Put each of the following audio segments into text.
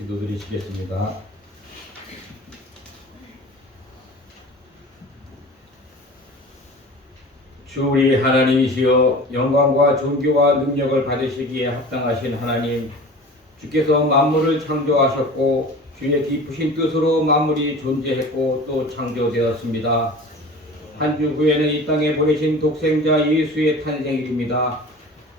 기도드리시겠습니다. 주 우리 하나님이시여, 영광과 존귀와 능력을 받으시기에 합당하신 하나님, 주께서 만물을 창조하셨고 주의 깊으신 뜻으로 만물이 존재했고 또 창조되었습니다. 한 주 후에는 이 땅에 보내신 독생자 예수의 탄생일입니다.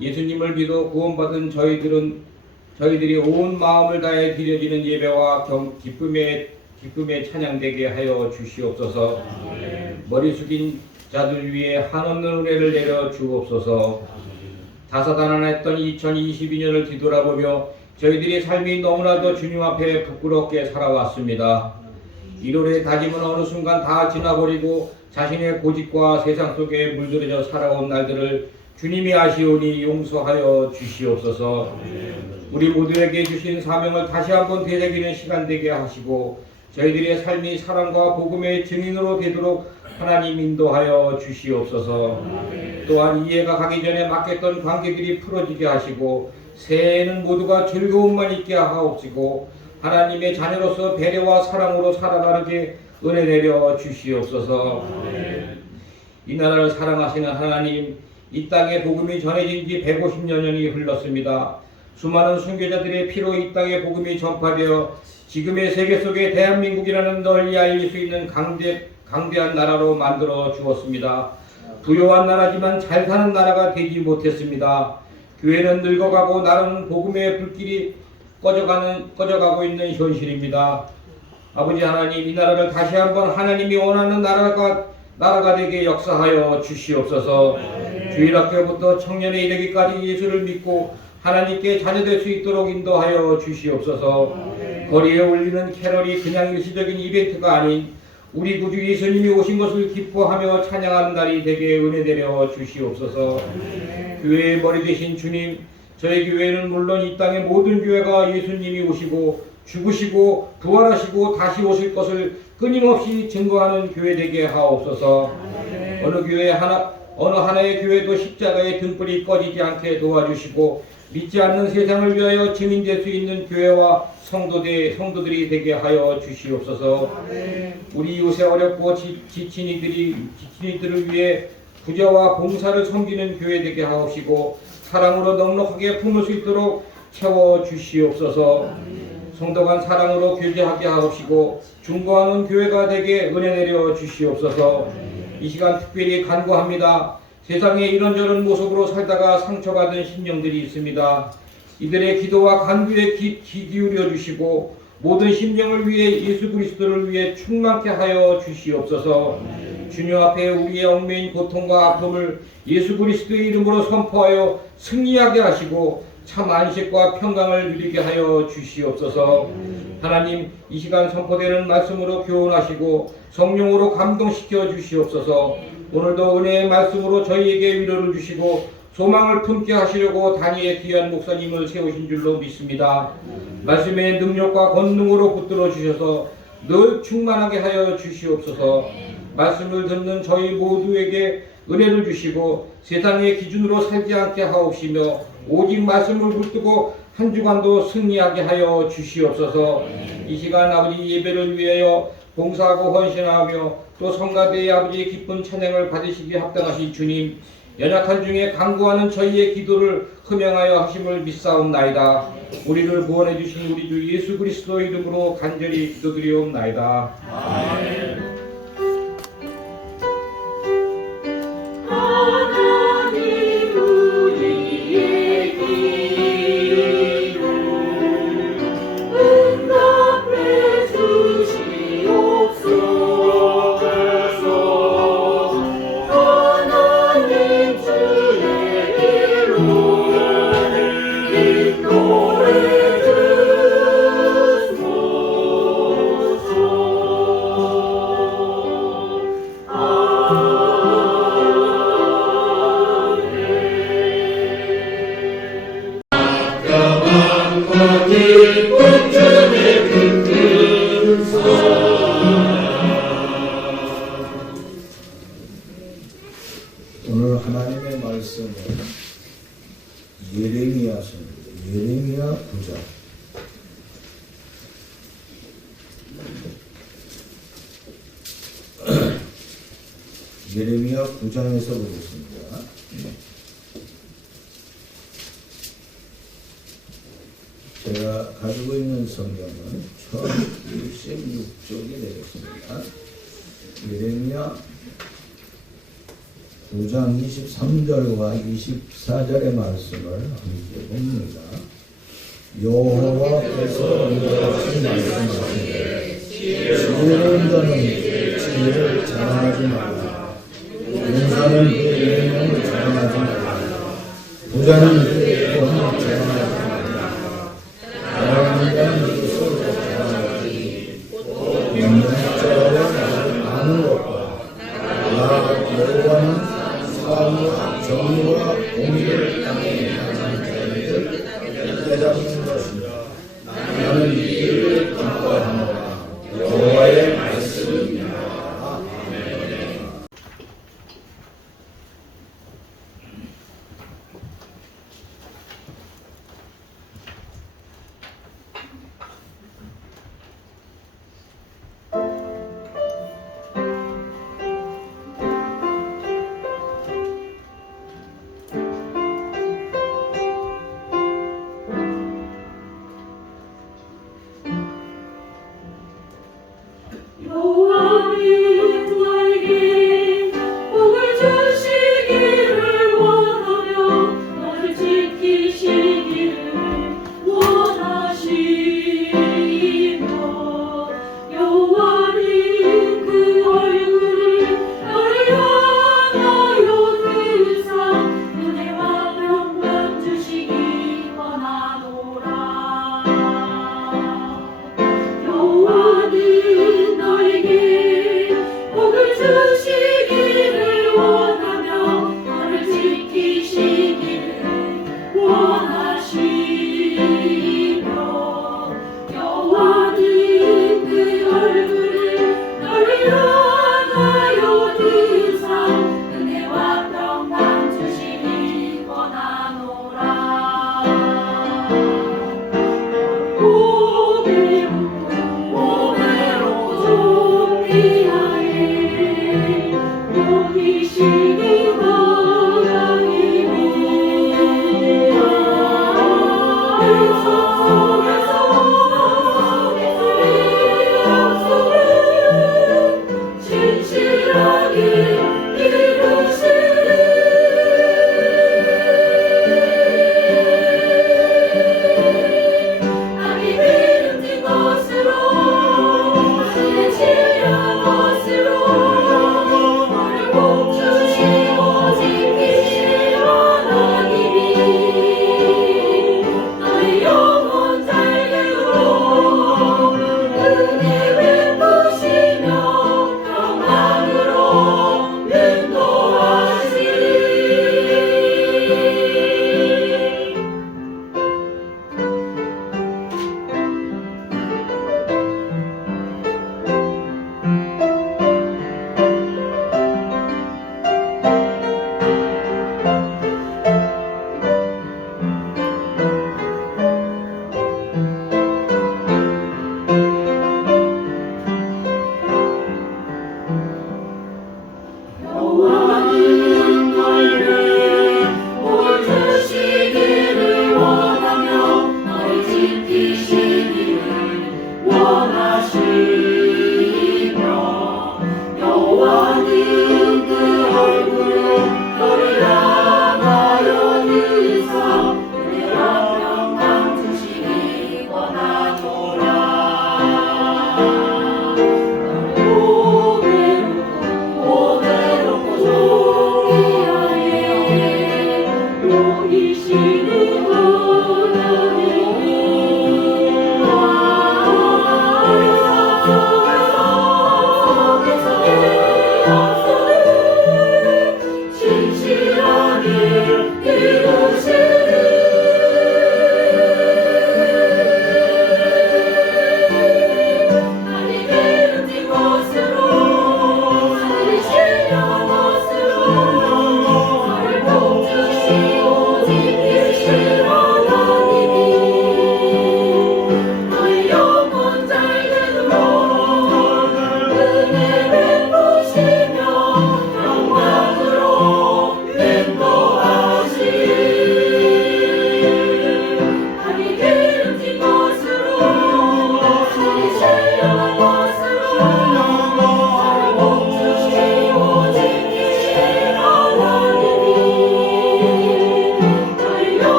예수님을 믿어 구원받은 저희들이 온 마음을 다해 드려지는 예배와 기쁨에 찬양되게 하여 주시옵소서. 머리 숙인 자들 위에 한없는 은혜를 내려 주옵소서. 다사다난했던 2022년을 뒤돌아보며 저희들의 삶이 너무나도 주님 앞에 부끄럽게 살아왔습니다. 1월의 다짐은 어느 순간 다 지나버리고 자신의 고집과 세상 속에 물들여져 살아온 날들을 주님이 아시오니 용서하여 주시옵소서. 우리 모두에게 주신 사명을 다시 한번 되새기는 시간 되게 하시고 저희들의 삶이 사랑과 복음의 증인으로 되도록 하나님 인도하여 주시옵소서. 또한 이해가 가기 전에 막혔던 관계들이 풀어지게 하시고 새해에는 모두가 즐거움만 있게 하옵시고 하나님의 자녀로서 배려와 사랑으로 살아가게 은혜 내려 주시옵소서. 이 나라를 사랑하시는 하나님, 이 땅에 복음이 전해진 지 150여 년이 흘렀습니다. 수많은 순교자들의 피로 이 땅에 복음이 전파되어 지금의 세계 속에 대한민국이라는 널리 알릴 수 있는 강대한 나라로 만들어 주었습니다. 부유한 나라지만 잘 사는 나라가 되지 못했습니다. 교회는 늙어가고 나라는 복음의 불길이 꺼져가고 있는 현실입니다. 아버지 하나님, 이 나라를 다시 한번 하나님이 원하는 나라가 되게 역사하여 주시옵소서. 주일학교부터 청년에 이르기까지 예수를 믿고 하나님께 자녀될 수 있도록 인도하여 주시옵소서. 거리에 울리는 캐럴이 그냥 일시적인 이벤트가 아닌 우리 구주 예수님이 오신 것을 기뻐하며 찬양하는 날이 되게 은혜 내려 주시옵소서. 교회의 머리 되신 주님, 저희 교회는 물론 이 땅의 모든 교회가 예수님이 오시고 죽으시고 부활하시고 다시 오실 것을 끊임없이 증거하는 교회 되게 하옵소서. 어느 하나의 교회도 십자가의 등불이 꺼지지 않게 도와주시고 믿지 않는 세상을 위하여 증인될 수 있는 교회와 성도들이 되게 하여 주시옵소서. 우리 요새 어렵고 지친 이들을 위해 부자와 봉사를 섬기는 교회 되게 하옵시고 사랑으로 넉넉하게 품을 수 있도록 채워 주시옵소서. 성도 간 사랑으로 교제하게 하옵시고 중보하는 교회가 되게 은혜 내려 주시옵소서. 이 시간 특별히 간구합니다. 세상에 이런저런 모습으로 살다가 상처받은 심령들이 있습니다. 이들의 기도와 간구에 귀 기울여 주시고 모든 심령을 위해 예수 그리스도를 위해 충만케 하여 주시옵소서. 주님 앞에 우리의 얽매인 고통과 아픔을 예수 그리스도의 이름으로 선포하여 승리하게 하시고 참 안식과 평강을 누리게 하여 주시옵소서. 하나님, 이 시간 선포되는 말씀으로 교훈하시고 성령으로 감동시켜 주시옵소서. 오늘도 은혜의 말씀으로 저희에게 위로를 주시고 소망을 품게 하시려고 단위의 귀한 목사님을 세우신 줄로 믿습니다. 말씀의 능력과 권능으로 붙들어 주셔서 늘 충만하게 하여 주시옵소서. 말씀을 듣는 저희 모두에게 은혜를 주시고 세상의 기준으로 살지 않게 하옵시며 오직 말씀을 붙들고 한 주간도 승리하게 하여 주시옵소서. 이 시간 아버지 예배를 위하여 봉사하고 헌신하며 또 성가대의 아버지의 기쁜 찬양을 받으시기에 합당하신 주님, 연약한 중에 간구하는 저희의 기도를 흠양하여 하심을 믿사옵나이다. 우리를 구원해 주신 우리 주 예수 그리스도 이름으로 간절히 기도드리옵나이다. 아멘. 오늘 하나님의 말씀은 예레미야서입니다. 예레미야 9장 예레미야 9장에서 보겠습니다. 제가 가지고 있는 성경은 1066쪽이 되겠습니다. 예레미야 9장 23절과 24절의 말씀을 함께 봅니다. 여호와께서 이같이 말씀하시되 지혜로운 자는 지혜를 자랑하지 말라. 용사는 그의 명령을 자랑하지 말라. 부자는 그의 권을 자랑하지 말라. 자랑하는 자는 그것을 자랑하지. 명령자와 아는 것과 나 여호와는 사랑과 정의와 공의를 땅에 행하는 자들을 깨닫는 것이다. 나는 이 일을 기뻐하노라. 여호와의 말씀이니라. 아멘. 여호와는 너에게 복을 주시기를 원하며 너를 지키시기를 원하시며 여호와는 그 얼굴을 너를 향하여 들으사 은혜와 평강 주시기 원하노라. 여호와는 너에게 복을 주시기를 원하며 너를 지키시기를 원하시며 여호와는 그 얼굴을 너를 향하여 들으사 은혜와 평강 주시기 원하노라. 오베로 존귀하에 여기시는 하나님이 성성에서 약속을 진실하게 이루시리. 아기 기름진 것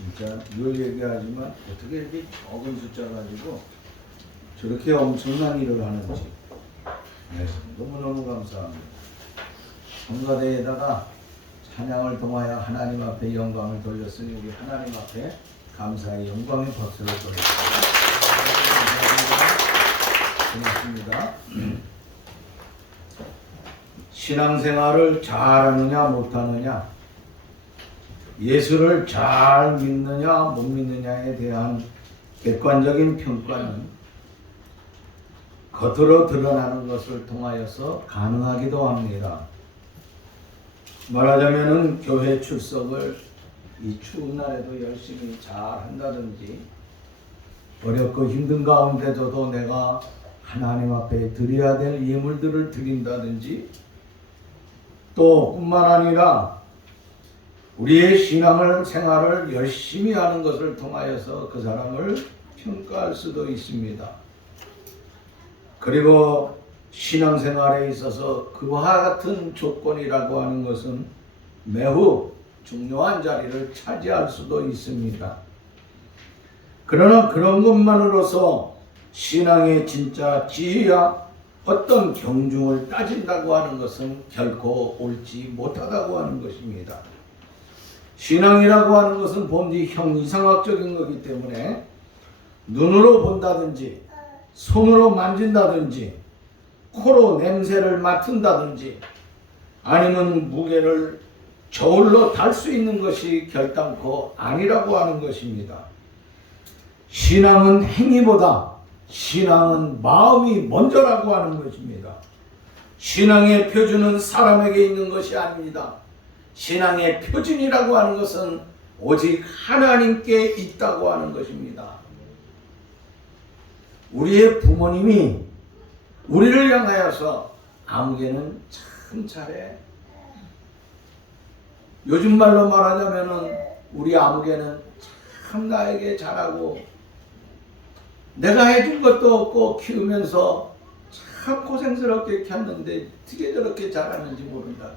진짜 늘 얘기하지만 어떻게 이렇게 적은 숫자 가지고 저렇게 엄청난 일을 하는지 네, 너무너무 감사합니다. 성가대에다가 찬양을 통하여 하나님 앞에 영광을 돌렸으니 우리 하나님 앞에 감사의 영광의 박수를 돌렸습니다. 고맙습니다. 신앙생활을 잘하느냐 못하느냐, 예수를 잘 믿느냐 못 믿느냐에 대한 객관적인 평가는 겉으로 드러나는 것을 통하여서 가능하기도 합니다. 말하자면은 교회 출석을 이 추운 날에도 열심히 잘 한다든지, 어렵고 힘든 가운데서도 내가 하나님 앞에 드려야 될 예물들을 드린다든지, 또 뿐만 아니라 우리의 신앙을 생활을 열심히 하는 것을 통하여서 그 사람을 평가할 수도 있습니다. 그리고 신앙생활에 있어서 그와 같은 조건이라고 하는 것은 매우 중요한 자리를 차지할 수도 있습니다. 그러나 그런 것만으로서 신앙의 진짜 지혜야 어떤 경중을 따진다고 하는 것은 결코 옳지 못하다고 하는 것입니다. 신앙이라고 하는 것은 본디 형이상학적인 거기 때문에 눈으로 본다든지 손으로 만진다든지 코로 냄새를 맡은다든지 아니면 무게를 저울로 달 수 있는 것이 결단코 아니라고 하는 것입니다. 신앙은 행위보다 신앙은 마음이 먼저라고 하는 것입니다. 신앙의 표준은 사람에게 있는 것이 아닙니다. 신앙의 표준이라고 하는 것은 오직 하나님께 있다고 하는 것입니다. 우리의 부모님이 우리를 향하여서 아무개는 참 잘해. 요즘 말로 말하자면은 우리 아무개는 참 나에게 잘하고, 내가 해준 것도 없고 키우면서 참 고생스럽게 키웠는데 어떻게 저렇게 잘하는지 모른다고.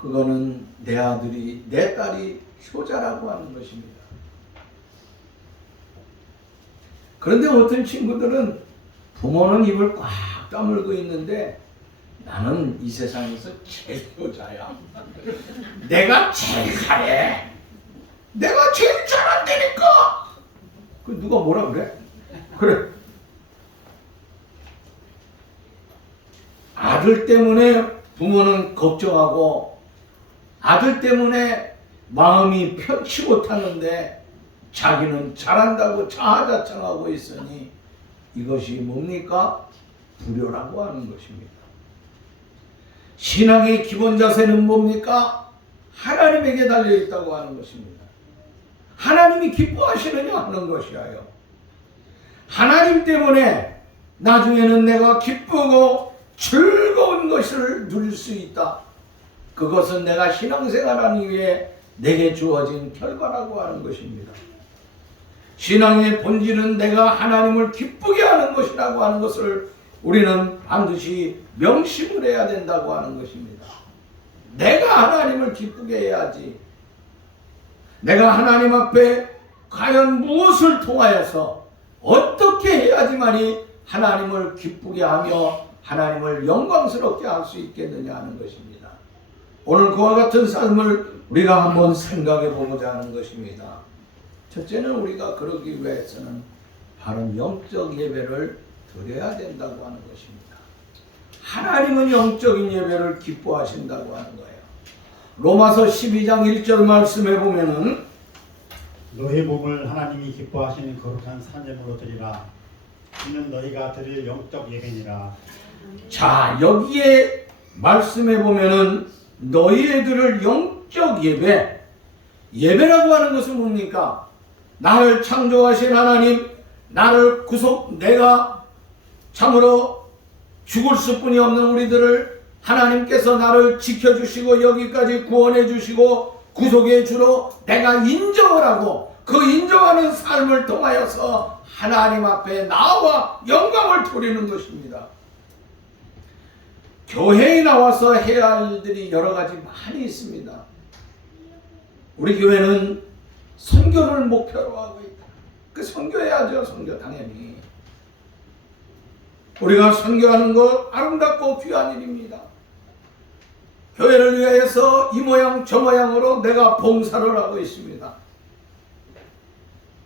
그거는 내 아들이, 내 딸이 효자라고 하는 것입니다. 그런데 어떤 친구들은 부모는 입을 꽉 다물고 있는데 나는 이 세상에서 제일 효자야. 내가 제일 잘해. 내가 제일 잘한다니까. 그 누가 뭐라 그래? 그래. 아들 때문에 부모는 걱정하고 아들 때문에 마음이 편치 못하는데 자기는 잘한다고 자아자찬하고 있으니 이것이 뭡니까? 불효라고 하는 것입니다. 신앙의 기본 자세는 뭡니까? 하나님에게 달려있다고 하는 것입니다. 하나님이 기뻐하시느냐 하는 것이에요. 하나님 때문에 나중에는 내가 기쁘고 즐거운 것을 누릴 수 있다. 그것은 내가 신앙생활하기 위해 내게 주어진 결과라고 하는 것입니다. 신앙의 본질은 내가 하나님을 기쁘게 하는 것이라고 하는 것을 우리는 반드시 명심을 해야 된다고 하는 것입니다. 내가 하나님을 기쁘게 해야지. 내가 하나님 앞에 과연 무엇을 통하여서 어떻게 해야지만이 하나님을 기쁘게 하며 하나님을 영광스럽게 할 수 있겠느냐 하는 것입니다. 오늘 그와 같은 삶을 우리가 한번 생각해 보고자 하는 것입니다. 첫째는 우리가 그러기 위해서는 바른 영적 예배를 드려야 된다고 하는 것입니다. 하나님은 영적인 예배를 기뻐하신다고 하는 거예요. 로마서 12장 1절 말씀해 보면은 너희 몸을 하나님이 기뻐하시는 거룩한 산재물로 드리라. 이는 너희가 드릴 영적 예배니라. 자, 여기에 말씀해 보면은 너희들을 영적 예배, 예배라고 하는 것은 뭡니까? 나를 창조하신 하나님, 나를 내가 참으로 죽을 수뿐이 없는 우리들을 하나님께서 나를 지켜주시고 여기까지 구원해 주시고 구속의 주로 내가 인정을 하고 그 인정하는 삶을 통하여서 하나님 앞에 나와 영광을 돌리는 것입니다. 교회에 나와서 해야 할 일들이 여러 가지 많이 있습니다. 우리 교회는 선교를 목표로 하고 있다. 그 선교해야죠. 선교 당연히. 우리가 선교하는 것 아름답고 귀한 일입니다. 교회를 위해서 이 모양 저 모양으로 내가 봉사를 하고 있습니다.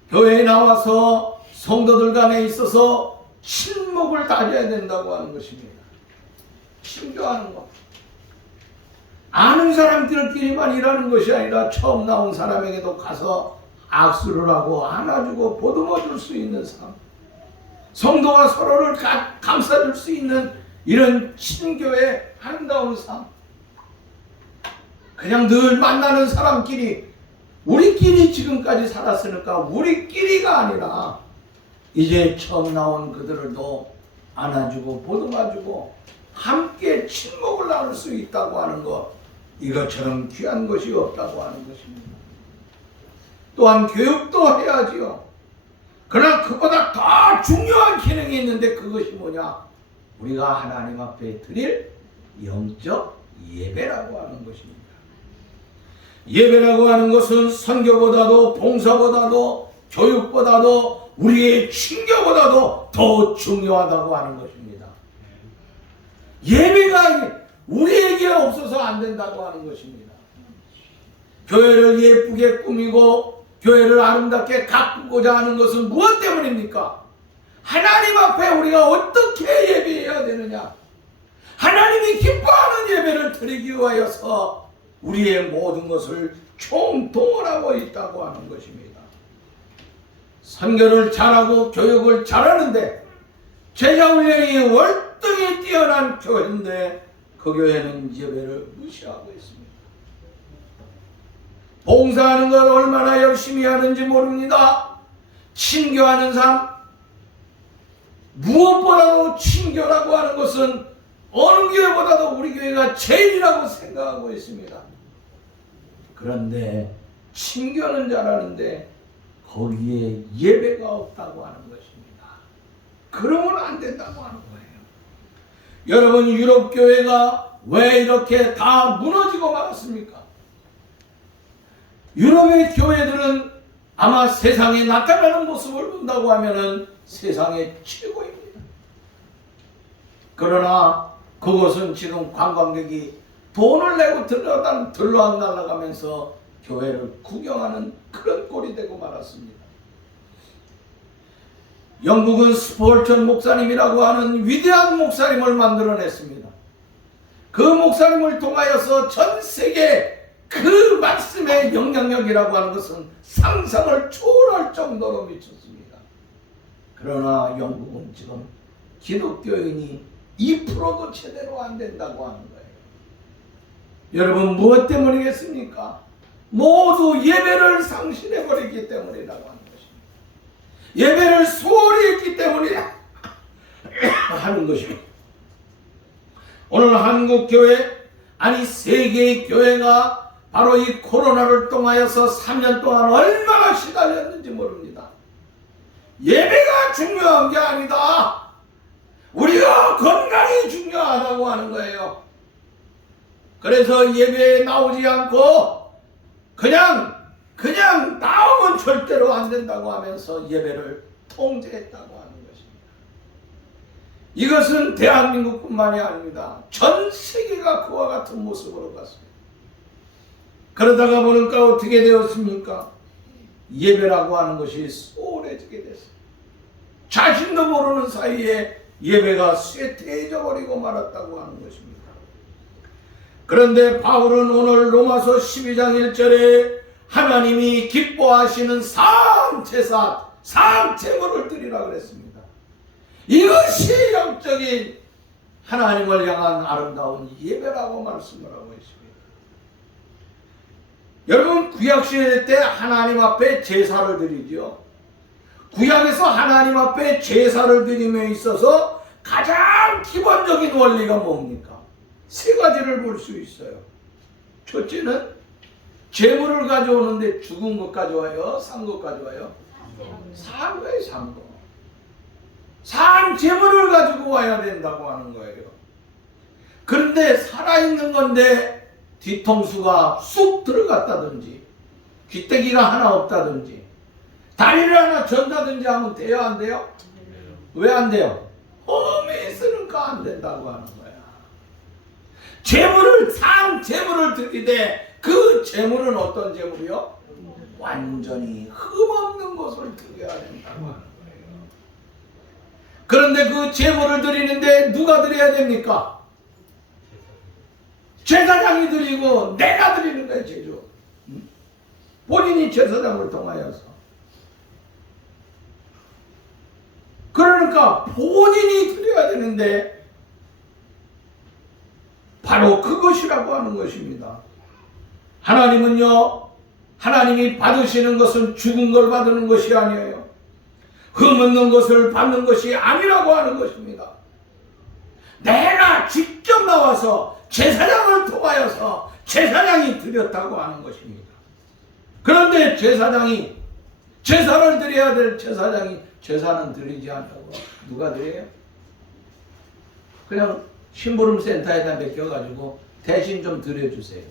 교회에 나와서 성도들 간에 있어서 친목을 다져야 된다고 하는 것입니다. 친교하는 것. 아는 사람들끼리만 일하는 것이 아니라 처음 나온 사람에게도 가서 악수를 하고 안아주고 보듬어 줄 수 있는 삶. 성도가 서로를 감싸줄 수 있는 이런 친교의 아름다운 삶. 그냥 늘 만나는 사람끼리 우리끼리 지금까지 살았으니까 우리끼리가 아니라 이제 처음 나온 그들도 안아주고 보듬어주고 함께 친목을 나눌 수 있다고 하는 것, 이것처럼 귀한 것이 없다고 하는 것입니다. 또한 교육도 해야지요. 그러나 그보다 더 중요한 기능이 있는데 그것이 뭐냐? 우리가 하나님 앞에 드릴 영적 예배라고 하는 것입니다. 예배라고 하는 것은 선교보다도 봉사보다도 교육보다도 우리의 친교보다도 더 중요하다고 하는 것입니다. 예배가 우리에게 없어서 안 된다고 하는 것입니다. 교회를 예쁘게 꾸미고 교회를 아름답게 가꾸고자 하는 것은 무엇 때문입니까? 하나님 앞에 우리가 어떻게 예배해야 되느냐? 하나님이 기뻐하는 예배를 드리기 위하여서 우리의 모든 것을 총동원하고 있다고 하는 것입니다. 선교를 잘하고 교육을 잘하는데 제자훈련이 월등히 뛰어난 교회인데 그 교회는 예배를 무시하고 있습니다. 봉사하는 걸 얼마나 열심히 하는지 모릅니다. 친교하는 삶, 무엇보다도 친교라고 하는 것은 어느 교회보다도 우리 교회가 제일이라고 생각하고 있습니다. 그런데 친교는 잘하는데 거기에 예배가 없다고 하는 것입니다. 그러면 안 된다고 하는 거예요. 여러분, 유럽 교회가 왜 이렇게 다 무너지고 말았습니까? 유럽의 교회들은 아마 세상에 나타나는 모습을 본다고 하면은 세상의 최고입니다. 그러나 그것은 지금 관광객이 돈을 내고 들러 날아가면서 교회를 구경하는 그런 꼴이 되고 말았습니다. 영국은 스폴천 목사님이라고 하는 위대한 목사님을 만들어냈습니다. 그 목사님을 통하여서 전 세계 그 말씀의 영향력이라고 하는 것은 상상을 초월할 정도로 미쳤습니다. 그러나 영국은 지금 기독교인이 2%도 제대로 안 된다고 하는 거예요. 여러분, 무엇 때문이겠습니까? 모두 예배를 상실해버리기 때문이라고 하는 것입니다. 예배를 소홀히 했기 때문에 하는 것입니다. 오늘 한국교회, 아니 세계의 교회가 바로 이 코로나를 통하여서 3년 동안 얼마나 시달렸는지 모릅니다. 예배가 중요한 게 아니다. 우리가 건강이 중요하다고 하는 거예요. 그래서 예배에 나오지 않고 그냥 나오면 절대로 안 된다고 하면서 예배를 통제했다고 하는 것입니다. 이것은 대한민국뿐만이 아닙니다. 전 세계가 그와 같은 모습으로 갔습니다. 그러다가 보니까 어떻게 되었습니까? 예배라고 하는 것이 소홀해지게 됐습니다. 자신도 모르는 사이에 예배가 쇠퇴해져 버리고 말았다고 하는 것입니다. 그런데 바울은 오늘 로마서 12장 1절에 하나님이 기뻐하시는 사암제사, 사암제물을 드리라 그랬습니다. 이것이 영적인 하나님을 향한 아름다운 예배라고 말씀을 하고 있습니다. 여러분, 구약시대 때 하나님 앞에 제사를 드리죠. 구약에서 하나님 앞에 제사를 드림에 있어서 가장 기본적인 원리가 뭡니까? 세 가지를 볼 수 있어요. 첫째는 제물을 가져오는데 죽은 것 가져와요? 산 것 가져와요? 산 거예요, 산 거. 산 제물을 가지고 와야 된다고 하는 거예요. 그런데 살아있는 건데 뒤통수가 쑥 들어갔다든지 귀때기가 하나 없다든지 다리를 하나 전다든지 하면 돼요, 안 돼요? 왜 안 돼요? 험에 있으니까 안 된다고 하는 거야. 재물을 드리되 그 재물은 어떤 재물이요? 완전히 흠없는 것을 드려야 된다고 하는 거예요. 그런데 그 재물을 드리는데 누가 드려야 됩니까? 제사장이 드리고 내가 드리는 거예요, 제주. 본인이 제사장을 통하여서. 그러니까 본인이 드려야 되는데 바로 그것이라고 하는 것입니다. 하나님은요, 하나님이 받으시는 것은 죽은 걸 받는 것이 아니에요. 흠없는 것을 받는 것이 아니라고 하는 것입니다. 내가 직접 나와서 제사장을 통하여서 제사장이 드렸다고 하는 것입니다. 그런데 제사장이 제사를 드려야 될 제사장이 제사는 드리지 않다고 누가 드려요? 그냥 심부름 센터에다 맡겨가지고 대신 좀 드려주세요.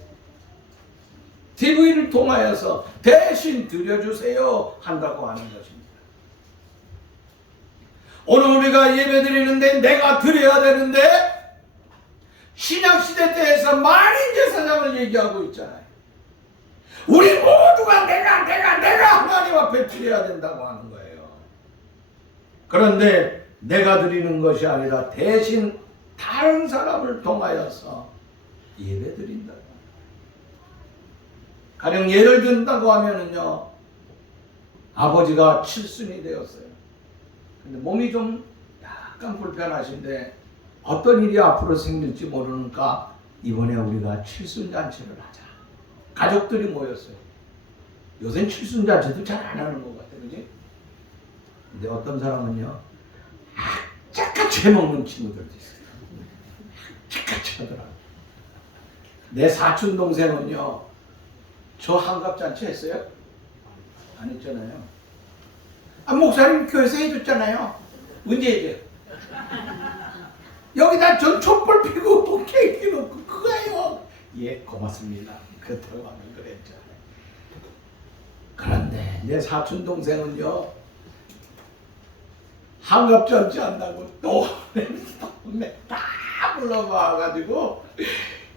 TV를 통하여서 대신 드려주세요 한다고 하는 것입니다. 오늘 우리가 예배 드리는데 내가 드려야 되는데 신약시대 때에서 만인 제사장을 얘기하고 있잖아요. 우리 모두가 내가 하나님 앞에 드려야 된다고 하는 거예요. 그런데 내가 드리는 것이 아니라 대신 다른 사람을 통하여서 예배 드린다고. 가령 예를 든다고 하면은요, 아버지가 칠순이 되었어요. 근데 몸이 좀 약간 불편하신데 어떤 일이 앞으로 생길지 모르니까 이번에 우리가 칠순잔치를 하자. 가족들이 모였어요. 요새는 칠순잔치도 잘 안 하는 것 같아요. 그지? 근데 어떤 사람은요, 악착같이 해먹는 친구들도 있어요. 악착같이 하더라고요. 내 사촌 동생은요, 저 한갑잔치 했어요? 안 했잖아요. 목사님 교회에서 해줬잖아요. 언제 해줘요? 여기다 전 촛불 피고 케이크 놓고 그거예요. 예, 고맙습니다. 그렇다고 하면 그랬죠. 그런데 내 사촌 동생은요, 한갑잔치 한다고 또 다 불러봐가지고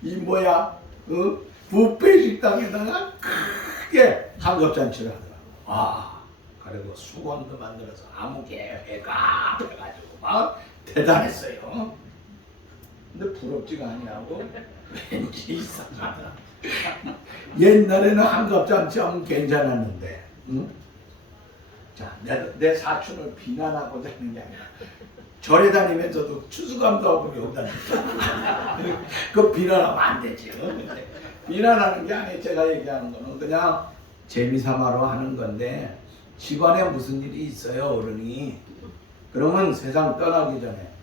이 뭐야, 뷔페 식당에다가 크게 한갑잔치를 하더라고. 그리고 수건도 만들어서 아무개 회가 해가지고 막 대단했어요. 근데 부럽지가 아니하고 왠지 이상하다. 옛날에는 한갑잔치 하면 괜찮았는데, 응? 자, 내 사촌을 비난하고자 하는 게 아니라 절에 다니면서도 추수감도 하고 여기다 그거 비난하면 안 되지. 비난하는 게 아니에요. 제가 얘기하는 거는 그냥 재미삼아로 하는 건데, 집안에 무슨 일이 있어요, 어른이. 그러면 세상 떠나기 전에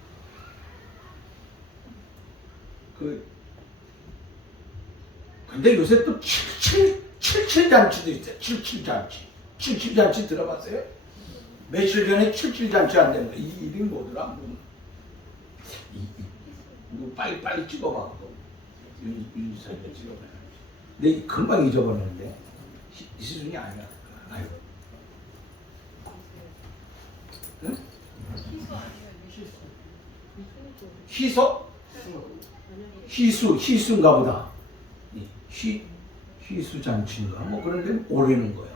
근데 요새 또 77잔치도 있어요. 77잔치. 77잔치 들어봤어요? 며칠 전에 77잔치 안 되는 거. 이 이름이 뭐더라? 이거 빨리 찍어봐. 이 사진 찍어봐. 근데 금방 잊어버렸는데. 희순이 아니야. 아이고. 응? 희소? 희수인가 보다. 희수잔치인가? 뭐 그런데 오래는 거야.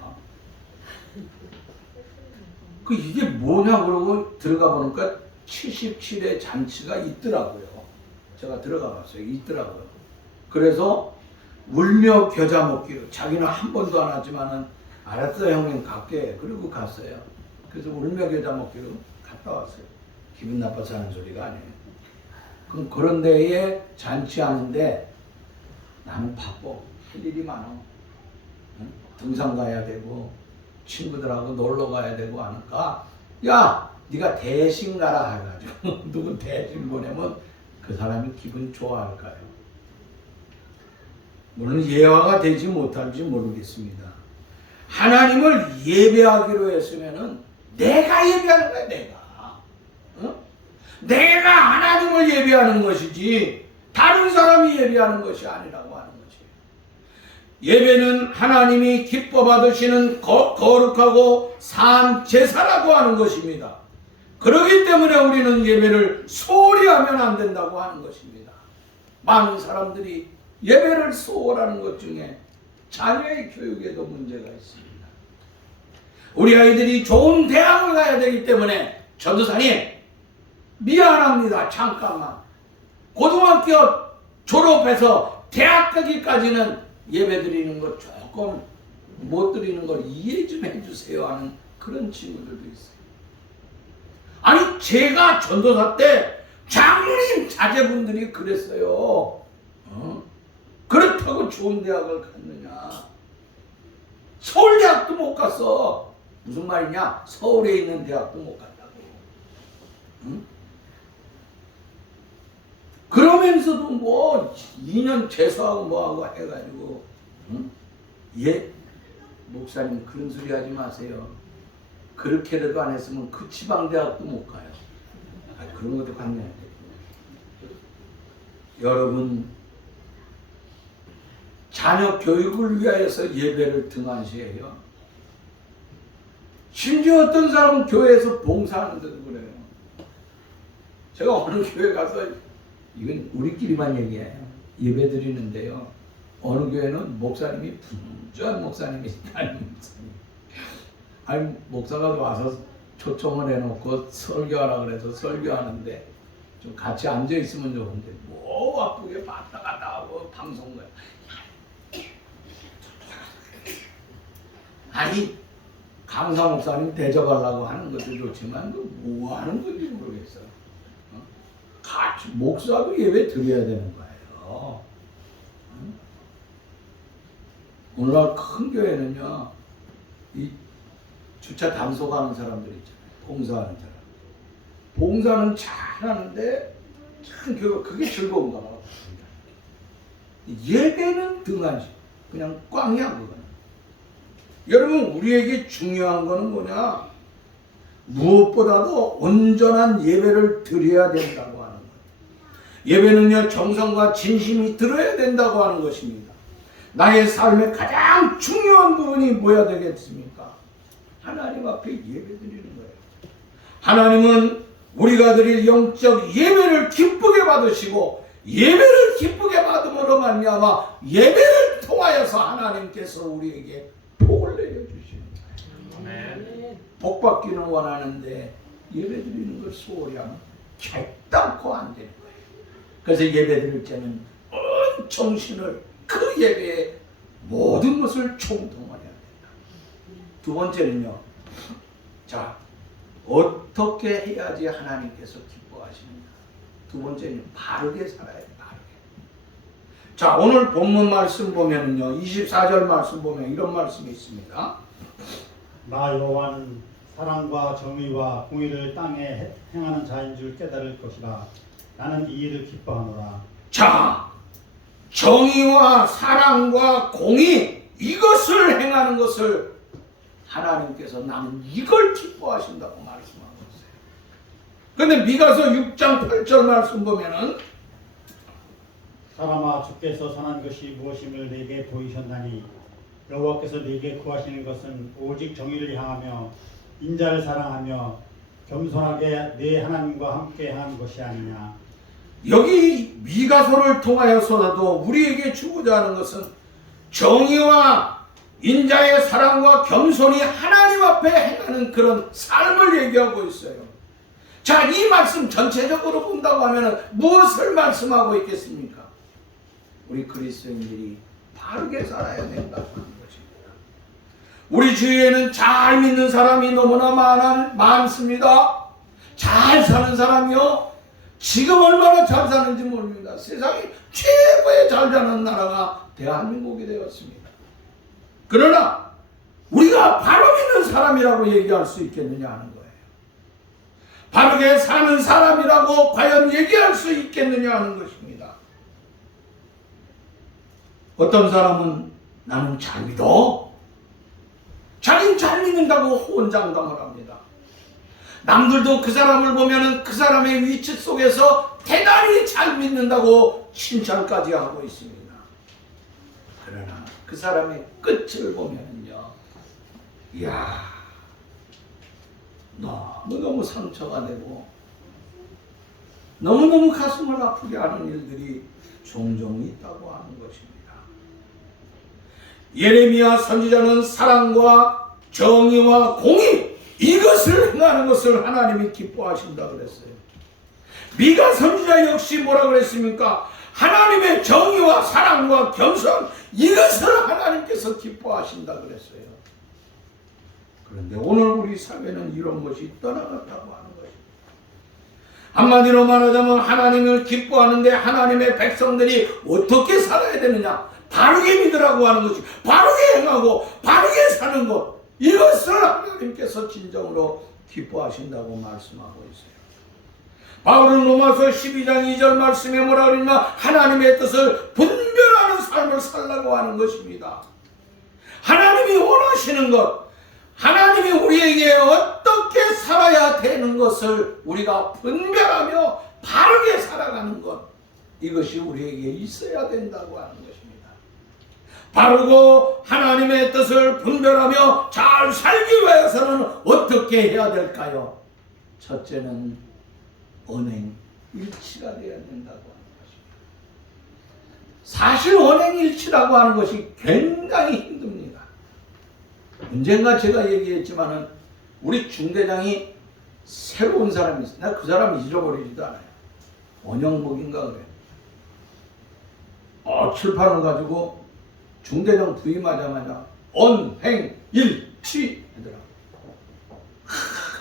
이게 뭐냐 그러고 들어가 보니까 77의 잔치가 있더라고요. 제가 들어가 봤어요. 있더라고요. 그래서 울며 겨자 먹기로, 자기는 한 번도 안 하지만은 알았어 형님 갈게. 그리고 갔어요. 그래서 울며 겨자 먹기로 갔다 왔어요. 기분 나빠서 하는 소리가 아니에요. 그럼 그런 데에 잔치하는데 나는 바빠. 할 일이 많아. 응? 등산 가야 되고 친구들하고 놀러 가야 되고 하니까, 야 네가 대신 가라 해가지고 누구 대신 보내면 그 사람이 기분 좋아할까요? 물론 예화가 되지 못할지 모르겠습니다. 하나님을 예배하기로 했으면은 내가 예배하는 거야. 내가. 응? 내가 하나님을 예배하는 것이지 다른 사람이 예배하는 것이 아니라고 하는 거지. 예배는 하나님이 기뻐 받으시는 거룩하고 산 제사라고 하는 것입니다. 그렇기 때문에 우리는 예배를 소홀히 하면 안 된다고 하는 것입니다. 많은 사람들이 예배를 소홀하는 것 중에 자녀의 교육에도 문제가 있습니다. 우리 아이들이 좋은 대학을 가야 되기 때문에 전도사님 미안합니다. 잠깐만 고등학교 졸업해서 대학 가기까지는 예배 드리는 것 조금 못 드리는 걸 이해 좀 해주세요 하는 그런 친구들도 있어요. 아니 제가 전도사 때 장로님 자제분들이 그랬어요. 그렇다고 좋은 대학을 갔느냐. 서울대학도 못 갔어. 무슨 말이냐. 서울에 있는 대학도 못 갔다고. 그러면서도 뭐 2년 재수하고 뭐하고 해가지고 예? 목사님 그런 소리 하지 마세요. 그렇게라도 안 했으면 그 지방대학도 못 가요. 그런 것도 갔네. 여러분 자녀 교육을 위하여서 예배를 등한시해요. 심지어 어떤 사람은 교회에서 봉사하는데도 그래요. 제가 어느 교회 가서 이건 우리끼리만 얘기해요. 예배 드리는데요. 어느 교회는 목사님이 분주한 목사님이 담임 목사님. 아니 목사가 와서 초청을 해놓고 설교하라 그래서 설교하는데 좀 같이 앉아 있으면 좋은데 뭐 아프게 왔다 갔다 하고 방송을 아니 강사 목사님 대접하려고 하는 것도 좋지만 뭐 하는 건지 모르겠어요. 같이 목사도 예배 드려야 되는 거예요. 오늘날 큰 교회는요, 이 주차 단속하는 사람들 있잖아요. 봉사하는 사람. 봉사는 잘하는데 참 그게 즐거운가 봐. 예배는 등한시 그냥 꽝이야 그거는. 여러분 우리에게 중요한 거는 뭐냐? 무엇보다도 온전한 예배를 드려야 된다고 하는 거예요. 예배는요 정성과 진심이 들어야 된다고 하는 것입니다. 나의 삶의 가장 중요한 부분이 뭐야 되겠습니까? 하나님 앞에 예배 드리는 거예요. 하나님은 우리가 드릴 영적 예배를 기쁘게 받으시고 예배를 기쁘게 받음으로 말미암아 예배를 통하여서 하나님께서 우리에게 복을 내려주시는 거예요. 복 받기는 원하는데 예배 드리는 걸 소홀히 하면 결단코 안 되는 거예요. 그래서 예배 드릴 때는 온 정신을 그 예배에 모든 것을 총동원해야 된다. 두 번째는요. 자, 어떻게 해야지 하나님께서 기뻐하시느냐. 두 번째는 바르게 살아야 돼. 바르게. 자, 오늘 본문 말씀 보면은요. 24절 말씀 보면 이런 말씀이 있습니다. 나 여호와는 사랑과 정의와 공의를 땅에 행하는 자인 줄 깨달을 것이라. 나는 이 일을 기뻐하노라. 자, 정의와 사랑과 공의 이것을 행하는 것을 하나님께서 나는 이걸 기뻐하신다고 말씀하고 있어요. 그런데 미가서 6장 8절 말씀 보면은 사람아 주께서 선한 것이 무엇임을 내게 보이셨나니 여호와께서 내게 구하시는 것은 오직 정의를 향하며 인자를 사랑하며 겸손하게 내 하나님과 함께 행하는 것이 아니냐. 여기 미가서를 통하여서라도 우리에게 주고자 하는 것은 정의와 인자의 사랑과 겸손히 하나님 앞에 행하는 그런 삶을 얘기하고 있어요. 자, 이 말씀 전체적으로 본다고 하면 무엇을 말씀하고 있겠습니까? 우리 그리스도인들이 바르게 살아야 된다고 하는 것입니다. 우리 주위에는 잘 믿는 사람이 너무나 많습니다. 잘 사는 사람이요. 지금 얼마나 잘 사는지 모릅니다. 세상에 최고의 잘 사는 나라가 대한민국이 되었습니다. 그러나 우리가 바로 믿는 사람이라고 얘기할 수 있겠느냐 하는 거예요. 바르게 사는 사람이라고 과연 얘기할 수 있겠느냐 하는 것입니다. 어떤 사람은 나는 잘 믿어. 자기는 잘 믿는다고 호언장담을 합니다. 남들도 그 사람을 보면은 그 사람의 위치 속에서 대단히 잘 믿는다고 칭찬까지 하고 있습니다. 그러나 그 사람의 끝을 보면요, 이야, 너무너무 상처가 되고 너무너무 가슴을 아프게 하는 일들이 종종 있다고 하는 것입니다. 예레미야 선지자는 사랑과 정의와 공의, 이것을 행하는 것을 하나님이 기뻐하신다 그랬어요. 미가 선지자 역시 뭐라 그랬습니까? 하나님의 정의와 사랑과 겸손, 이것을 하나님께서 기뻐하신다 그랬어요. 그런데 오늘 우리 사회는 이런 것이 떠나갔다고 하는 것입니다. 한마디로 말하자면 하나님을 기뻐하는데 하나님의 백성들이 어떻게 살아야 되느냐? 바르게 믿으라고 하는 것이, 바르게 행하고 바르게 사는 것, 이것을 하나님께서 진정으로 기뻐하신다고 말씀하고 있어요. 바울은 로마서 12장 2절 말씀에 뭐라 그러냐? 하나님의 뜻을 분별하는 삶을 살라고 하는 것입니다. 하나님이 원하시는 것, 하나님이 우리에게 어떻게 살아야 되는 것을 우리가 분별하며 바르게 살아가는 것, 이것이 우리에게 있어야 된다고 하는 것입니다. 바르고 하나님의 뜻을 분별하며 잘 살기 위해서는 어떻게 해야 될까요? 첫째는 언행일치가 되어야 된다고 하는 것입니다. 사실 언행일치라고 하는 것이 굉장히 힘듭니다. 언젠가 제가 얘기했지만은 우리 중대장이 새로운 사람이 있어요. 나 그 사람 잊어버리지도 않아요. 원영목인가 그래. 칠판을 가지고 중대장 부임하자마자 언행일치 하더라.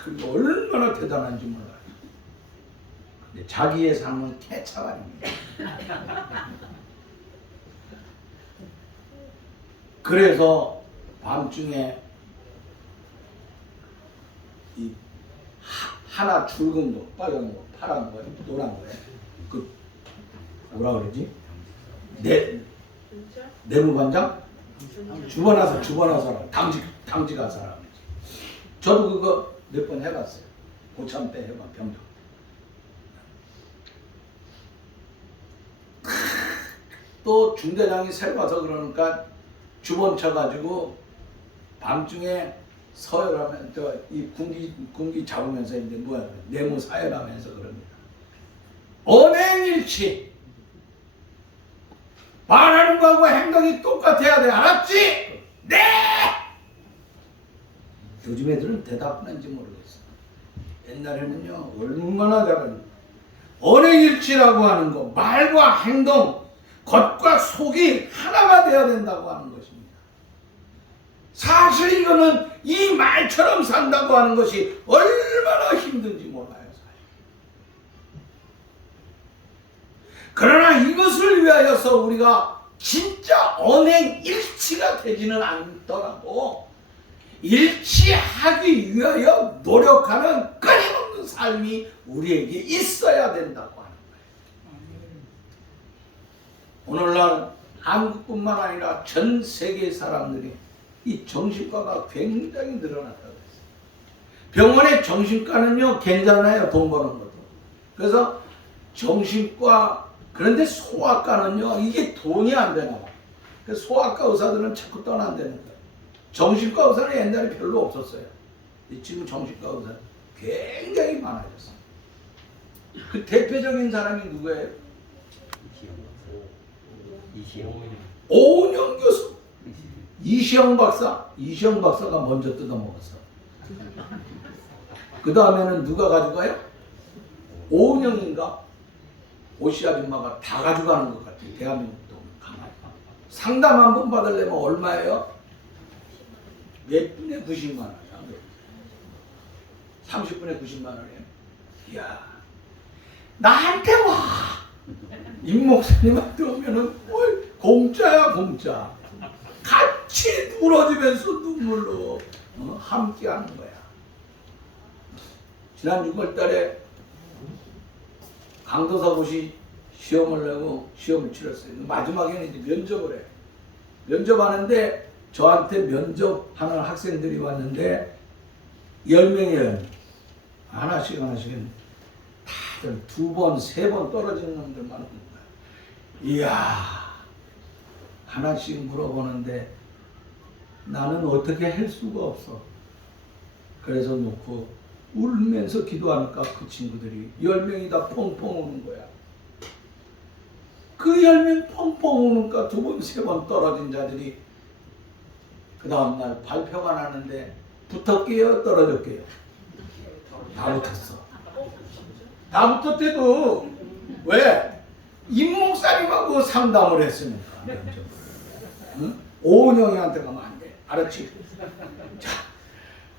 그리고 얼마나 대단한지 몰라요. 근데 자기의 삶은 개차반입니다. 그래서 밤중에 이 하나 붉은 거, 빨간 거, 파란 거, 노란 거에 그 뭐라 그러지? 내무반장? 주번하사람, 당직하사람. 저도 그거 몇 번 해봤어요. 고참 때 해봐, 병장. 또 중대장이 새로 와서 그러니까 주번 쳐가지고 밤중에 서열하면 이 군기 잡으면서 이제 내무 사열하면서 그럽니다. 언행일치. 말하는 거하고 행동이 똑같아야 돼. 알았지? 네! 요즘 애들은 대답하는지 모르겠어. 옛날에는요, 얼마나 잘하는 언행일치라고 하는 거, 말과 행동, 겉과 속이 하나가 되어야 된다고 하는 것입니다. 사실 이거는 이 말처럼 산다고 하는 것이 얼마나 힘든지 몰라요. 그러나 이것을 위하여서 우리가 진짜 언행일치가 되지는 않더라도 일치하기 위하여 노력하는 끊임없는 삶이 우리에게 있어야 된다고 하는 거예요. 오늘날 한국뿐만 아니라 전 세계 사람들이 이 정신과가 굉장히 늘어났다고 했어요. 병원의 정신과는요 괜찮아요. 돈 버는 것도. 그래서 정신과, 그런데 소아과는요 이게 돈이 안 되나 봐. 그래서 소아과 의사들은 자꾸 떠난다는 거예요. 정신과 의사는 옛날에 별로 없었어요. 지금 정신과 의사 굉장히 많아졌어요. 그 대표적인 사람이 누구예요? 오은영 교수. 이시영 박사가 먼저 뜯어먹었어. 그 다음에는 누가 가져가요? 오은영인가? 오씨 아줌마가 다 가져가는 것 같아요. 대한민국도 가만히. 상담 한 번 받으려면 얼마예요? 몇 분에 90만 원이야. 30분에 90만 원이에요. 이야, 나한테 와. 임 목사님한테 오면은 공짜야, 공짜. 같이 울어주면서 눈물로 함께 하는 거야. 지난 6월 달에 강도사고시 시험을 내고 시험을 치렀어요. 마지막에는 이제 면접을 해. 면접하는데 저한테 면접하는 학생들이 왔는데 10명이에요. 하나씩 다들 2번, 3번 떨어지는 놈들만 오는 거야. 이야, 하나씩 물어보는데 나는 어떻게 할 수가 없어. 그래서 놓고 울면서 기도하니까 그 친구들이 10명이 다 펑펑 우는 거야. 그 10명 펑펑 우니까 2번, 3번 떨어진 자들이 그 다음날 발표가 나는데 붙었게요, 떨어졌게요? 다 붙었어. 다 붙었대도 왜? 임 목사님하고 상담을 했으니까. 응? 오은영이한테 가면 안 돼. 알았지? 자,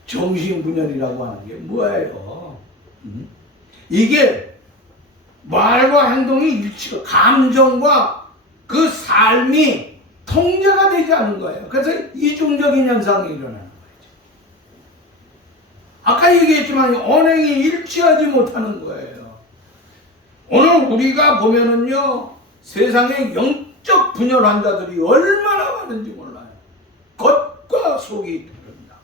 정신분열이라고 하는 게 뭐예요? 응? 이게 말과 행동이 일치가, 감정과 그 삶이 통제가 되지 않는 거예요. 그래서 이중적인 현상이 일어나는 거죠. 아까 얘기했지만 언행이 일치하지 못하는 거예요. 오늘 우리가 보면은요, 세상에 영적 분열 환자들이 얼마나 많은지 몰라요. 겉과 속이 다릅니다.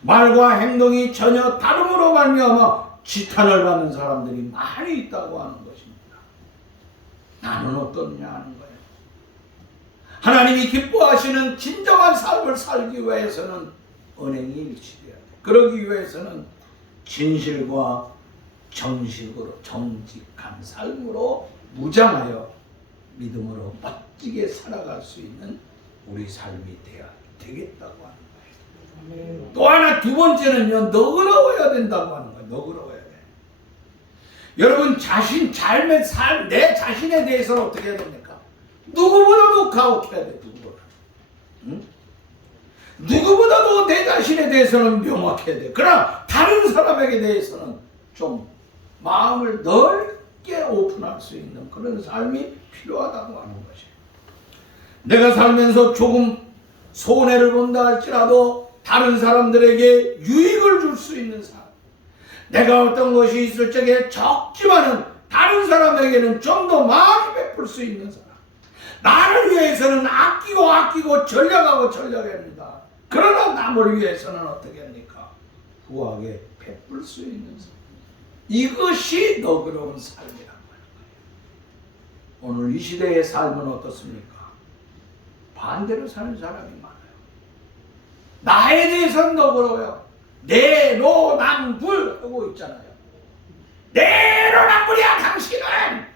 말과 행동이 전혀 다름으로 말미암아 지탄을 받는 사람들이 많이 있다고 하는 것입니다. 나는 어떻냐 하는 거예요. 하나님이 기뻐하시는 진정한 삶을 살기 위해서는 언행이 일치돼야 돼요. 그러기 위해서는 진실과 정식으로, 정직한 삶으로 무장하여 믿음으로 멋지게 살아갈 수 있는 우리 삶이 돼야 되겠다고 하는 거예요. 또 하나, 2번째는요, 너그러워야 된다고 하는 거예요. 너그러워야 돼. 여러분, 삶의 삶, 내 자신에 대해서는 어떻게 해야 됩니까? 누구보다도 가혹해야 돼. 누구보다. 응? 누구보다도 내 자신에 대해서는 명확해야 돼. 그러나 다른 사람에게 대해서는 좀 마음을 넓게 오픈할 수 있는 그런 삶이 필요하다고 하는 것이에요. 내가 살면서 조금 손해를 본다 할지라도 다른 사람들에게 유익을 줄 수 있는 삶. 내가 어떤 것이 있을 적에 적지만은 다른 사람에게는 좀 더 많이 베풀 수 있는 사람. 나를 위해서는 아끼고 전략하고 전략합니다. 그러나 남을 위해서는 어떻게 합니까? 후하게 베풀 수 있는 삶. 이것이 너그러운 삶이라는 거예요. 오늘 이 시대의 삶은 어떻습니까? 반대로 사는 사람이 많아요. 나에 대해서는 너그러워요. 내로남불 하고 있잖아요. 내로남불이야 당신은.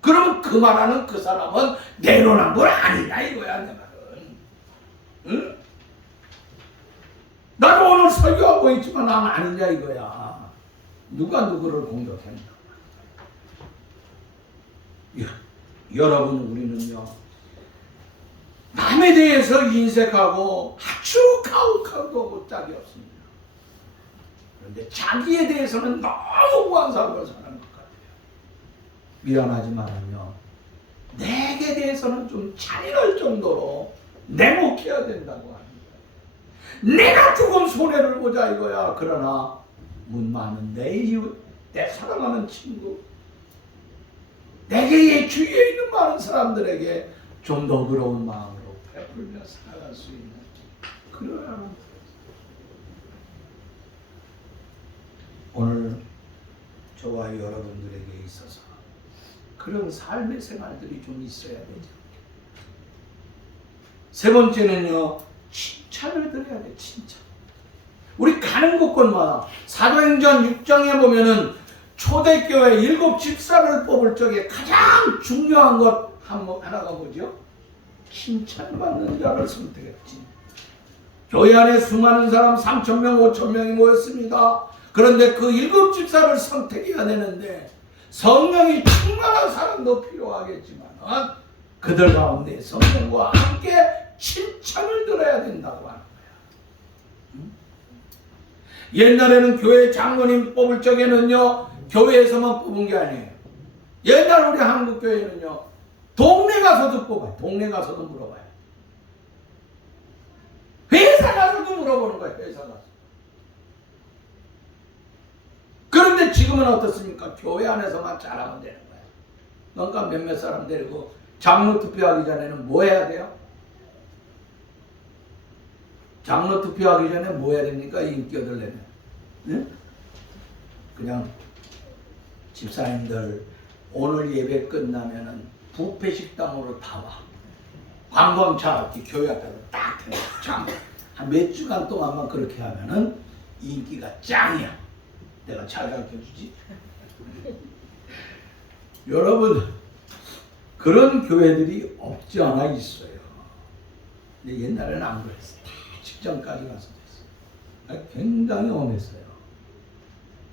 그러면 그 말하는 그 사람은 내로남불 아니다 이거야 내 말은. 응? 나도 오늘 설교하고 있지만 난 아니냐 이거야. 누가 누구를 공격했나? 여러분, 우리는요, 남에 대해서 인색하고 아주 가혹하고 짝이 없습니다. 그런데 자기에 대해서는 너무 우한 삶을 사는 것 같아요. 미안하지만요, 내게 대해서는 좀 잔인할 정도로 냉혹해야 된다고 하는 거예요. 내가 조금 손해를 보자 이거야. 그러나 문 많은 내 이웃, 내 사랑하는 친구, 내게 주위에 있는 많은 사람들에게 좀 너그러운 마음으로 베풀며 살아갈 수 있는 그러한 오늘 저와 여러분들에게 있어서 그런 삶의 생활들이 좀 있어야 되죠. 세 번째는요, 칭찬을 드려야 돼. 칭찬. 우리 가는 곳곳마다 사도행전 6장에 보면은 초대교회 7 집사를 뽑을 적에 가장 중요한 것 하나가 뭐죠? 칭찬받는 자를 선택했지. 교회 안에 수많은 사람 3,000명, 5,000명이 모였습니다. 그런데 그 7 집사를 선택해야 되는데 성령이 충만한 사람도 필요하겠지만 그들 가운데 성령과 함께 칭찬을 들어야 된다고 하는 거야. 옛날에는 교회 장로님 뽑을 적에는요, 교회에서만 뽑은 게 아니에요. 옛날 우리 한국 교회는요, 동네 가서도 뽑아요. 동네 가서도 물어봐요. 회사 가서도 물어보는 거예요. 회사 가서. 그런데 지금은 어떻습니까? 교회 안에서만 잘하면 되는 거예요. 그러니까 몇몇 사람 데리고 장로 투표하기 전에는 뭐 해야 돼요? 장로 투표하기 전에 뭐 해야 됩니까? 인기 얻으려면. 응? 그냥 집사님들 오늘 예배 끝나면은 뷔페 식당으로 다 와. 관광차 이렇게 교회 앞에 딱 대고 한 몇 주간 동안만 그렇게 하면은 인기가 짱이야. 내가 잘 가르쳐주지. 여러분 그런 교회들이 없지 않아 있어요. 근데 옛날에는 안 그랬어요. 다 직장까지 가서 됐어요. 굉장히 엄했어요.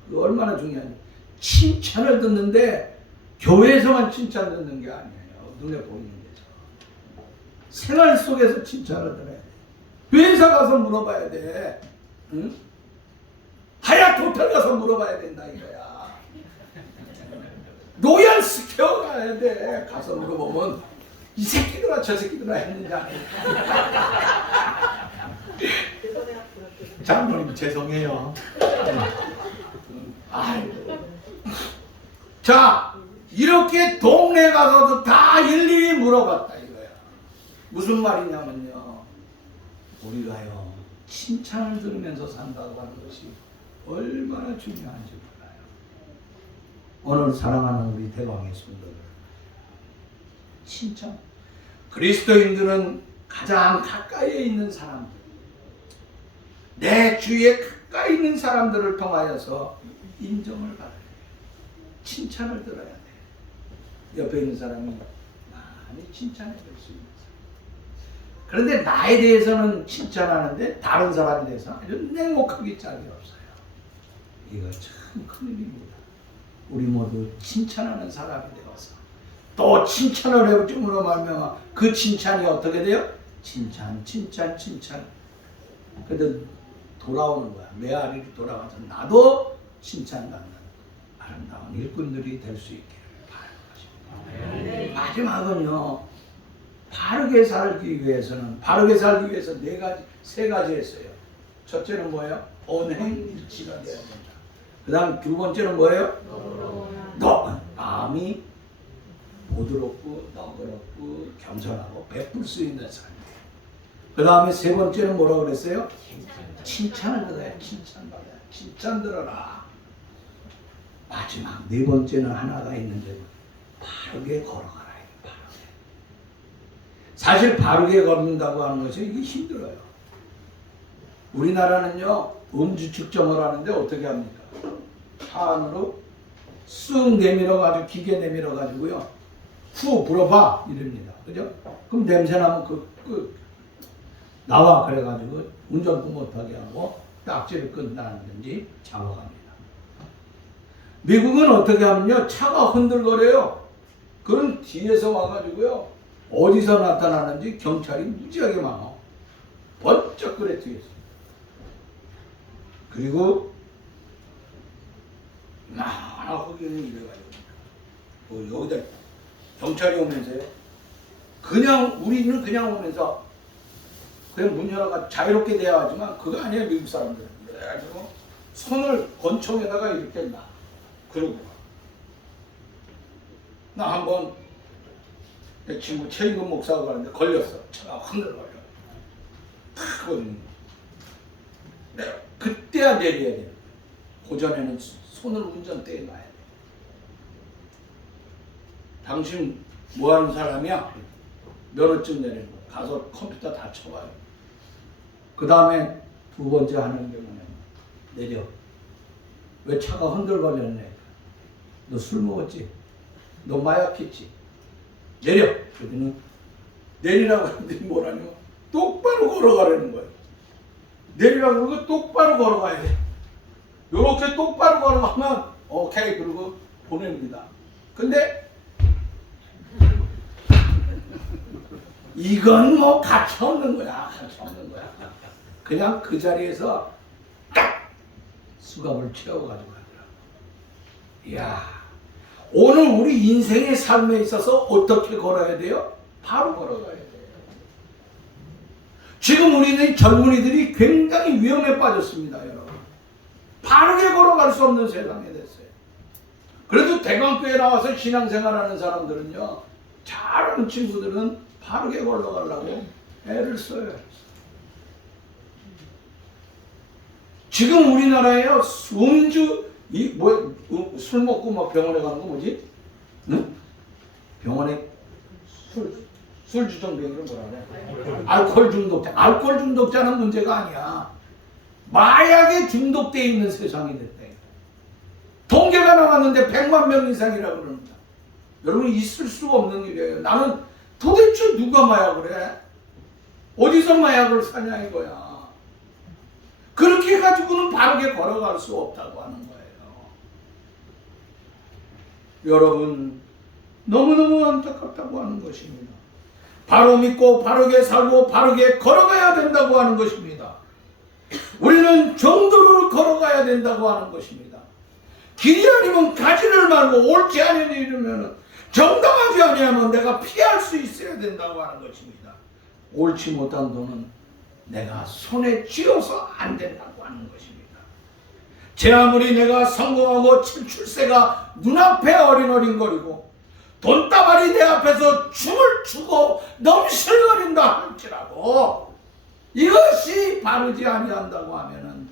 그 얼마나 중요한지. 칭찬을 듣는데 교회에서만 칭찬 듣는 게 아니에요. 눈에 보이는 데서. 생활 속에서 칭찬을 들어야 돼. 회사 가서 물어봐야 돼. 응? 하얏 호텔 가서 물어봐야 된다 이거야. 로얄 스퀘어 가야 돼. 가서 물어보면 이 새끼들아 저 새끼들아 했는지 안 했는지. 장로님 죄송해요. 아이고. 자 이렇게 동네 가서도 다 일일이 물어봤다 이거야. 무슨 말이냐면요. 우리가요 칭찬을 들으면서 산다고 하는 것이 얼마나 중요한지 몰라요. 오늘 사랑하는 우리 대왕의 성도들, 칭찬. 그리스도인들은 가장 가까이에 있는 사람들, 내 주위에 가까이 있는 사람들을 통하여서 인정을 받아야 돼. 칭찬을 들어야 돼. 옆에 있는 사람이 많이 칭찬해 줄 수 있는 사람. 그런데 나에 대해서는 칭찬하는데 다른 사람에 대해서는 아주 냉혹하기 짝이 없어요. 이거 참 큰일입니다. 우리 모두 칭찬하는 사람이 되어서 또 칭찬을 해줌으로 말미암아 그 칭찬이 어떻게 돼요? 칭찬. 근데 돌아오는 거야. 메아리로 돌아가서 나도 칭찬받는 아름다운 일꾼들이 될 수 있기를 바라는 것입니다. 마지막은요. 바르게 살기 위해서는 세 가지 했어요. 첫째는 뭐예요? 언행일치가 되어야 된다. 그 다음 두 번째는 뭐예요? 마음이 부드럽고 너그럽고 겸손하고 베풀 수 있는 삶이에요. 그 다음에 세 번째는 뭐라고 그랬어요? 칭찬을 들어야 칭찬받아야 칭찬 들어라. 마지막 네 번째는 하나가 있는데 바르게 걸어가라. 바르게. 사실 바르게 걷는다고 하는 것이 이게 힘들어요. 우리나라는요 음주 측정을 하는데 어떻게 합니까? 차 안으로 쓱 내밀어 가지고 기계 내밀어 가지고요 후 불어봐 이럽니다. 그죠? 그럼 냄새 나면 나와 그래 가지고 운전도 못하게 하고 딱지를 끊는다든지 잡아갑니다. 미국은 어떻게 하면요 차가 흔들거려요. 그럼 뒤에서 와가지고요 어디서 나타나는지 경찰이 무지하게 많아. 번쩍 그래 뒤에서. 그리고 막 흑인이 이래가지고 여기다 경찰이 오면서요 그냥 우리는 그냥 오면서 그냥 문 열어가 자유롭게 대화하지만 그거 아니에요. 미국 사람들은 그래가지고 손을 권총에다가 이렇게 막 그러고 나 한번 내 친구 최인근 목사가 가는데 걸렸어. 차가 흔들거려. 탁 거든. 내가 그때야 내려야 돼. 고전에는 손을 운전대에 놔야 돼. 당신 뭐 하는 사람이야? 면허증 내리는 거. 가서 컴퓨터 다 쳐봐요. 그 다음에 두 번째 하는 게 뭐냐면 내려. 왜 차가 흔들거렸네? 너 술 먹었지? 너 마약 했지? 내려. 그랬더니 내리라고 하는데 뭐라냐면 똑바로 걸어가라는 거예요. 내리라고 그러고 똑바로 걸어가야 돼. 요렇게 똑바로 걸어가면 오케이 그러고 보냅니다. 근데 이건 뭐 가차 없는 거야. 가차 없는 거야. 그냥 그 자리에서 딱 수갑을 채워가지고 가더라고. 이야, 오늘 우리 인생의 삶에 있어서 어떻게 걸어야 돼요? 바로 걸어가야 돼요. 지금 우리는 젊은이들이 굉장히 위험에 빠졌습니다, 여러분. 바르게 걸어갈 수 없는 세상이 됐어요. 그래도 대광교회 나와서 신앙생활하는 사람들은요, 잘하는 친구들은 바르게 걸어가려고 애를 써요. 지금 우리나라에요, 음주, 술 먹고 막 병원에 가는 거 뭐지? 응? 병원에 술 주정뱅이를 뭐라 그래? 알코올 중독자. 알코올 중독자는 문제가 아니야. 마약에 중독되어 있는 세상이 됐다. 통계가 나왔는데 100만 명 이상이라고 그럽니다. 여러분 있을 수가 없는 일이에요. 나는 도대체 누가 마약을 해? 어디서 마약을 사냐 이거야. 그렇게 해가지고는 바르게 걸어갈 수 없다고 하는 거예요. 여러분 너무너무 안타깝다고 하는 것입니다. 바로 믿고 바르게 살고 바르게 걸어가야 된다고 하는 것입니다. 우리는 정도를 걸어가야 된다고 하는 것입니다. 길이 아니면 가지를 말고 옳지 않은 일이면 정당하지 아니하면 내가 피할 수 있어야 된다고 하는 것입니다. 옳지 못한 돈은 내가 손에 쥐어서 안 된다고 하는 것입니다. 제 아무리 내가 성공하고 출세가 눈앞에 어린어린거리고 돈다발이 내 앞에서 춤을 추고 넘실거린다 할지라도 이것이 바르지 아니한다고 하면은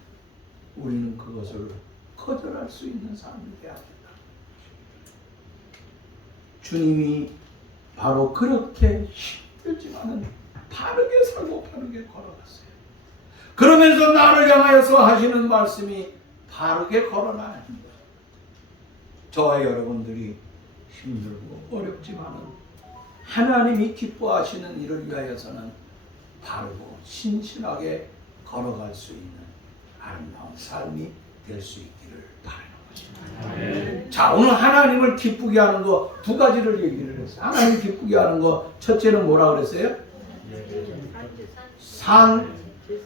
우리는 그것을 거절할 수 있는 사람이 되어야 된다. 주님이 바로 그렇게 힘들지만은 바르게 살고 바르게 걸어갔어요. 그러면서 나를 향하여서 하시는 말씀이 바르게 걸어가는 거예요. 저와 여러분들이 힘들고 어렵지만은 하나님이 기뻐하시는 일을 위하여서는 바르고 신실하게 걸어갈 수 있는 아름다운 삶이 될 수 있기를 바라는 것입니다. 자, 오늘 하나님을 기쁘게 하는 거 두 가지를 얘기를 했어요. 하나님 기쁘게 하는 거 첫째는 뭐라 그랬어요? 산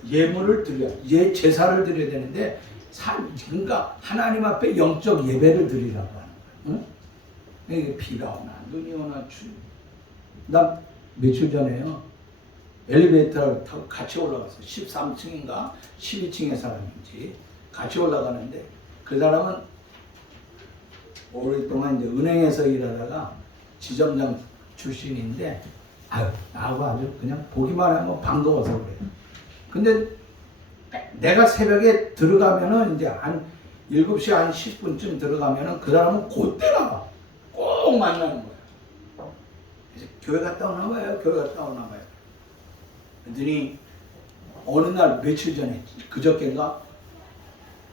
예물을 드려, 제사를 드려야 되는데 그러니까 하나님 앞에 영적 예배를 드리라고 하는 거예요. 응? 비가 오나 눈이 오나 나 며칠 전에요 엘리베이터를 타고 같이 올라갔어요. 13층인가 12층의 사람인지 같이 올라가는데 그 사람은 오랫동안 이제 은행에서 일하다가 지점장 출신인데 나하고 아주 그냥 보기만 하면 반가워서 그래요. 근데 내가 새벽에 들어가면은 이제 한 7시 한 10분쯤 들어가면은 그 사람은 그때 나와. 꼭 만나는 거야. 그래서 교회 갔다 오나 봐요. 교회 갔다 오나 봐요. 그랬더니 어느 날 며칠 전에 그저께인가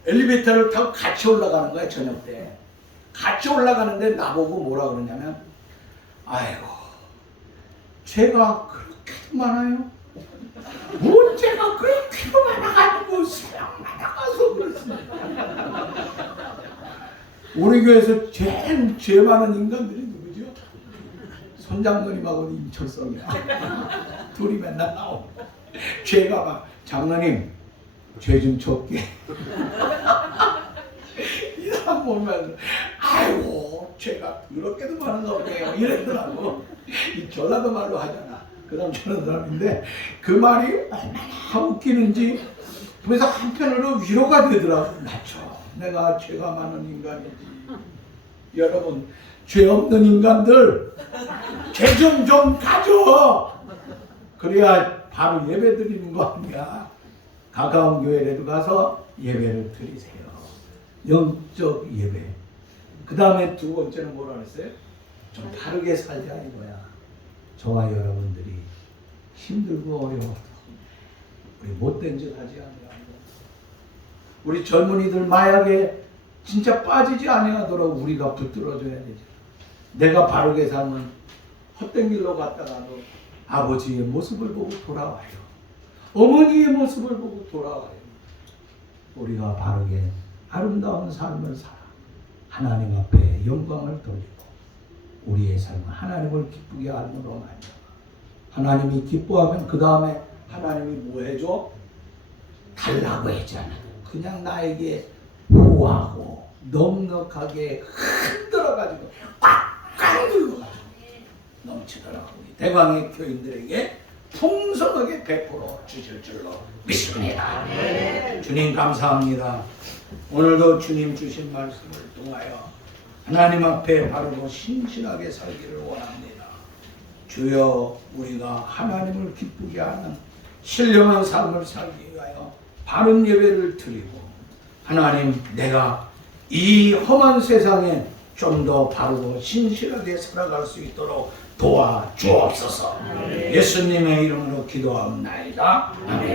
엘리베이터를 타고 같이 올라가는 거야. 저녁 때. 같이 올라가는데 나보고 뭐라 그러냐면 아이고 죄가 그렇게 많아요. 문제가 그렇게 많아가지고 사랑만 나가서 그렇습니다. 우리 교회에서 제일 죄 많은 인간들이 누구죠? 손장로님하고 임철성이야. 둘이 맨날 나오고 죄가 막 장로님 죄 좀 적게. 이 사람 보면 아이고 죄가 그렇게도 많은가 보네요 이러더라고. 이 전라도 말로 하잖아. 그 다음 저런 사람인데 그 말이 얼마나 웃기는지 그래서 한편으로 위로가 되더라고. 맞죠. 내가 죄가 많은 인간이지. 여러분 죄 없는 인간들 죄 좀 가져. 그래야 바로 예배 드리는 거 아니야. 가까운 교회라도 가서 예배를 드리세요. 영적 예배. 그 다음에 두 번째는 뭐라 그랬어요? 좀 바르게 살자 이거야. 저와 여러분들이 힘들고 어려워도 우리 못된 짓 하지 아니하고 우리 젊은이들 마약에 진짜 빠지지 아니하도록 우리가 붙들어줘야 되죠. 내가 바르게 살면 헛된 길로 갔다가도 아버지의 모습을 보고 돌아와요. 어머니의 모습을 보고 돌아와요. 우리가 바르게 아름다운 삶을 살아 하나님 앞에 영광을 돌리고 우리의 삶은 하나님을 기쁘게 함으로 말미암아 하나님이 기뻐하면 그 다음에 하나님이 뭐 해줘? 달라고 했잖아. 그냥 나에게 호하고 넉넉하게 흔들어가지고 꽉 들고 넘치더라고. 대광의 교인들에게 풍성하게 베풀어 주실 줄로 믿습니다. 주님 감사합니다. 오늘도 주님 주신 말씀을 통하여 하나님 앞에 바르고 신실하게 살기를 원합니다. 주여 우리가 하나님을 기쁘게 하는 신령한 삶을 살기 위하여 바른 예배를 드리고 하나님 내가 이 험한 세상에 좀 더 바르고 신실하게 살아갈 수 있도록 도와주옵소서. 예수님의 이름으로 기도하옵나이다. 아멘.